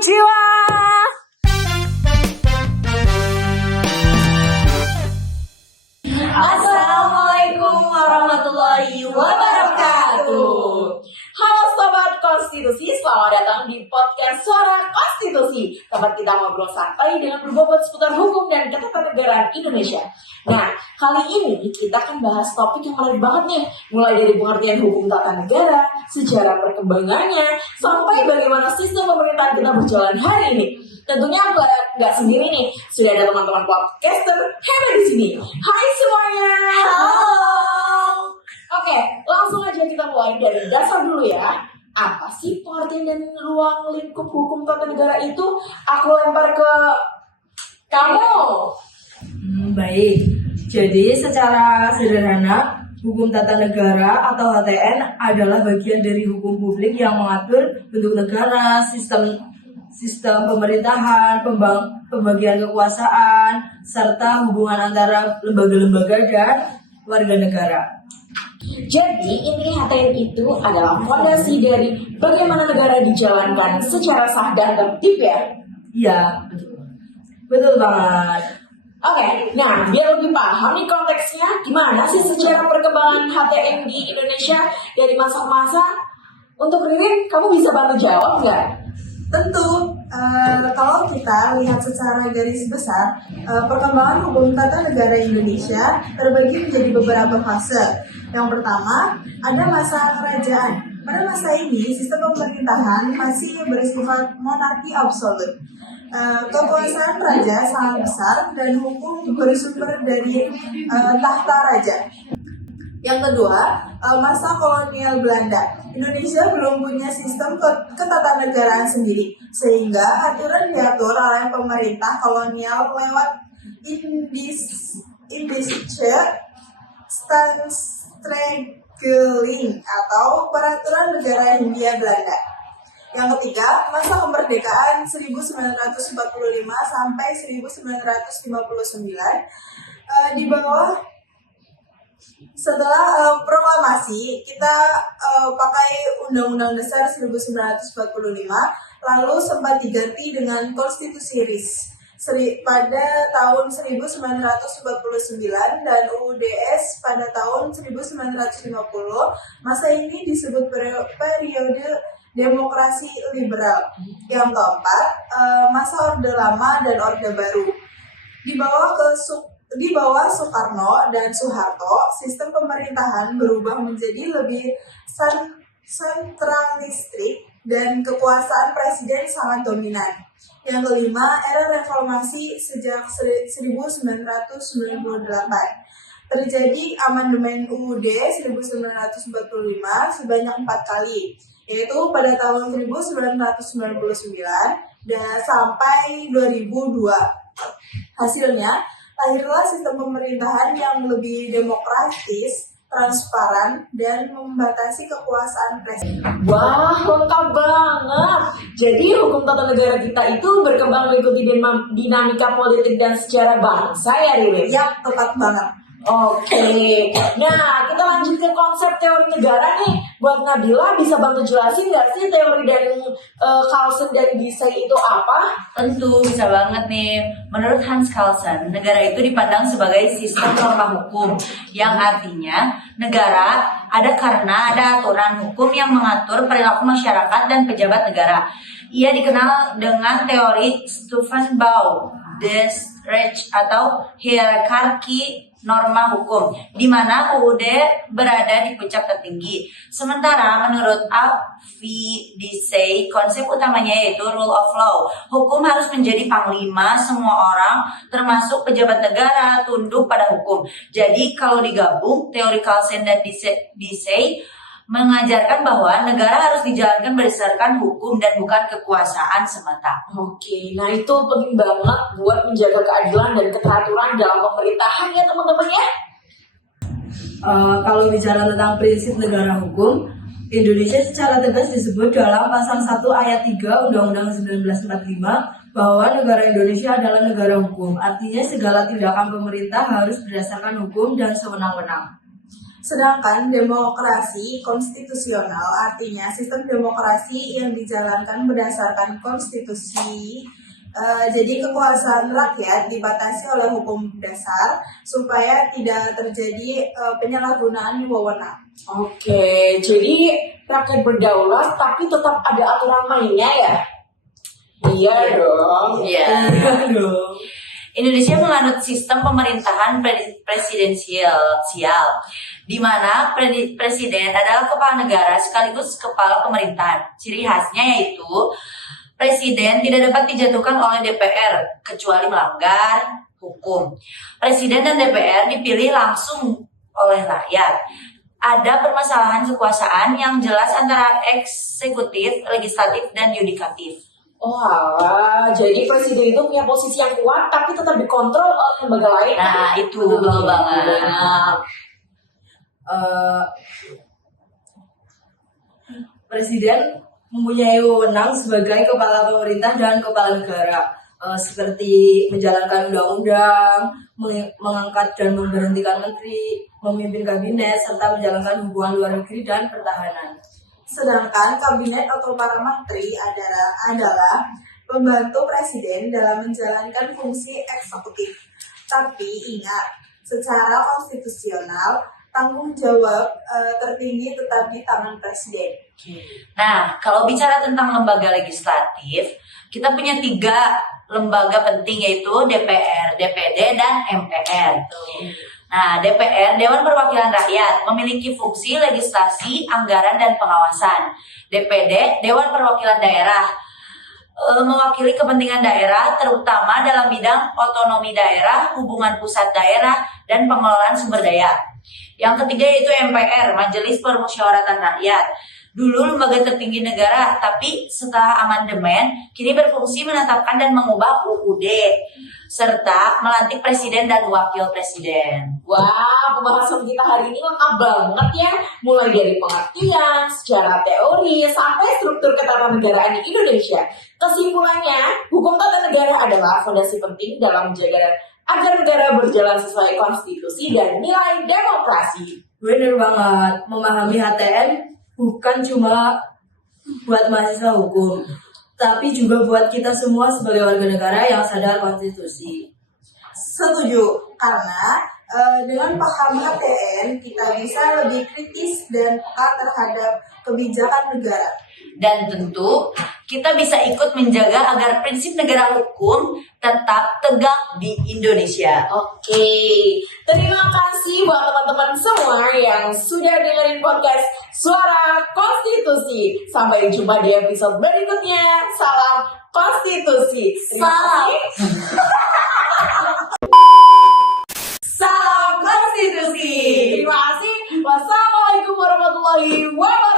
Konnichiwa. Assalamualaikum warahmatullahi wabarakatuh. Halo Sobat Konstitusi, selamat datang di podcast Suara Konstitusi, tempat kita ngobrol santai dengan berbobot seputar hukum dan ketatanegaraan Indonesia. Nah, kali ini kita akan bahas topik yang menarik banget nih, mulai dari pengertian hukum tata negara, sejarah perkembangannya, sampai bagaimana sistem pemerintahan kita berjalan hari ini. Tentunya nggak sendiri nih, sudah ada teman-teman podcaster hebat di sini. Hai semuanya. Halo. Oke, langsung aja kita mulai dari dasar dulu ya. Apa sih pengertian dan ruang lingkup hukum tata negara itu? Aku lempar ke kamu. Baik, jadi secara sederhana, hukum tata negara atau HTN adalah bagian dari hukum publik yang mengatur bentuk negara, sistem pemerintahan, pembagian kekuasaan, serta hubungan antara lembaga-lembaga dan warga negara. Jadi inti HTN itu adalah fondasi dari bagaimana negara dijalankan secara sah dan tertib ya? Iya, betul banget. Oke, nah biar lebih paham nih konteksnya, gimana sih sejarah perkembangan HTN di Indonesia dari masa ke masa? Untuk Ririn, kamu bisa bantu jawab nggak? Tentu, kalau kita lihat secara garis besar, perkembangan hukum tata negara Indonesia terbagi menjadi beberapa fase. Yang pertama, ada masa kerajaan. Pada masa ini, sistem pemerintahan masih bersifat monarki absolut. Kekuasaan raja sangat besar dan hukum bersumber dari tahta raja. Yang kedua, masa kolonial Belanda. Indonesia belum punya sistem ketatanegaraan sendiri, sehingga aturan diatur oleh pemerintah kolonial lewat Indische Staatsregeling atau peraturan negara Hindia Belanda. Yang ketiga, masa kemerdekaan 1945 sampai 1959 di bawah. Setelah proklamasi, kita pakai Undang-Undang Dasar 1945, lalu sempat diganti dengan Konstitusi RIS pada tahun 1949 dan UUDS pada tahun 1950. Masa ini disebut periode demokrasi liberal. Yang keempat, masa Orde Lama dan Orde Baru. Di bawah Soekarno dan Soeharto, sistem pemerintahan berubah menjadi lebih sentralistik dan kekuasaan presiden sangat dominan. Yang kelima, era reformasi sejak 1998. Terjadi amandemen UUD 1945 sebanyak 4 kali, yaitu pada tahun 1999 dan sampai 2002. Hasilnya, lahirlah sistem pemerintahan yang lebih demokratis, transparan, dan membatasi kekuasaan presiden. Wah, lengkap banget. Jadi hukum tata negara kita itu berkembang mengikuti dinamika politik dan sejarah bangsa ya, Ririn? Yap, tepat banget. Oke, nah kita lanjut ke konsep teori negara nih. Buat Nabila, bisa bantu jelasin nggak sih teori dari Carlsen dan Dicey itu apa? Tentu bisa banget nih. Menurut Hans Carlsen, negara itu dipandang sebagai sistem norma hukum, yang artinya negara ada karena ada aturan hukum yang mengatur perilaku masyarakat dan pejabat negara. Ia dikenal dengan teori Stufenbau, Recht atau hierarki norma hukum, di mana UUD berada di puncak tertinggi. Sementara menurut A.V. Dicey, konsep utamanya yaitu rule of law. Hukum harus menjadi panglima semua orang, termasuk pejabat negara, tunduk pada hukum. Jadi kalau digabung, teori Carlsen dan Dicey mengajarkan bahwa negara harus dijalankan berdasarkan hukum dan bukan kekuasaan semata. Oke, nah itu penting banget buat menjaga keadilan dan keteraturan dalam pemerintahan ya teman-teman ya. Kalau bicara tentang prinsip negara hukum, Indonesia secara tegas disebut dalam pasal 1 ayat 3 Undang-Undang 1945 bahwa negara Indonesia adalah negara hukum. Artinya segala tindakan pemerintah harus berdasarkan hukum dan sewenang-wenang. Sedangkan demokrasi konstitusional artinya sistem demokrasi yang dijalankan berdasarkan konstitusi. Jadi kekuasaan rakyat dibatasi oleh hukum dasar supaya tidak terjadi penyalahgunaan wewenang. Oke, jadi rakyat berdaulat tapi tetap ada aturan mainnya ya? Iya dong. Iya. dong. Indonesia menganut sistem pemerintahan presidensial, di mana presiden adalah kepala negara sekaligus kepala pemerintahan. Ciri khasnya yaitu presiden tidak dapat dijatuhkan oleh DPR kecuali melanggar hukum. Presiden dan DPR dipilih langsung oleh rakyat. Ada permasalahan kekuasaan yang jelas antara eksekutif, legislatif, dan yudikatif. Oh alah, jadi presiden itu punya posisi yang kuat tapi tetap dikontrol oleh lembaga lain. Nah, itu betul banget. Presiden mempunyai wewenang sebagai kepala pemerintah dan kepala negara, seperti menjalankan undang-undang, mengangkat dan memberhentikan menteri, memimpin kabinet, serta menjalankan hubungan luar negeri dan pertahanan. Sedangkan kabinet atau para menteri adalah pembantu presiden dalam menjalankan fungsi eksekutif. Tapi ingat, secara konstitusional tanggung jawab tertinggi tetap di tangan presiden. Nah, kalau bicara tentang lembaga legislatif, kita punya 3 lembaga penting yaitu DPR, DPD, dan MPR. Nah, DPR, Dewan Perwakilan Rakyat, memiliki fungsi legislasi, anggaran, dan pengawasan. DPD, Dewan Perwakilan Daerah, mewakili kepentingan daerah, terutama dalam bidang otonomi daerah, hubungan pusat daerah, dan pengelolaan sumber daya. Yang ketiga yaitu MPR, Majelis Permusyawaratan Rakyat. Dulu lembaga tertinggi negara, tapi setelah amandemen, kini berfungsi menetapkan dan mengubah UUD, serta melantik presiden dan wakil presiden. Wah, pembahasan kita hari ini lengkap banget ya. Mulai dari pengertian, secara teori, sampai struktur ketatanegaraan di Indonesia. Kesimpulannya, hukum tata negara adalah fondasi penting dalam menjaga agar negara berjalan sesuai konstitusi dan nilai demokrasi. Bener banget, memahami HTN bukan cuma buat mahasiswa hukum, tapi juga buat kita semua sebagai warga negara yang sadar konstitusi. Setuju, karena dengan paham HTN kita bisa lebih kritis dan peka terhadap kebijakan negara. Dan tentu kita bisa ikut menjaga agar prinsip negara hukum tetap tegak di Indonesia. Oke, terima kasih buat teman-teman semua yang sudah dengerin podcast Suara Konstitusi. Sampai jumpa di episode berikutnya. Salam konstitusi. Salam. Salam konstitusi. Terima kasih. Wassalamualaikum warahmatullahi wabarakatuh.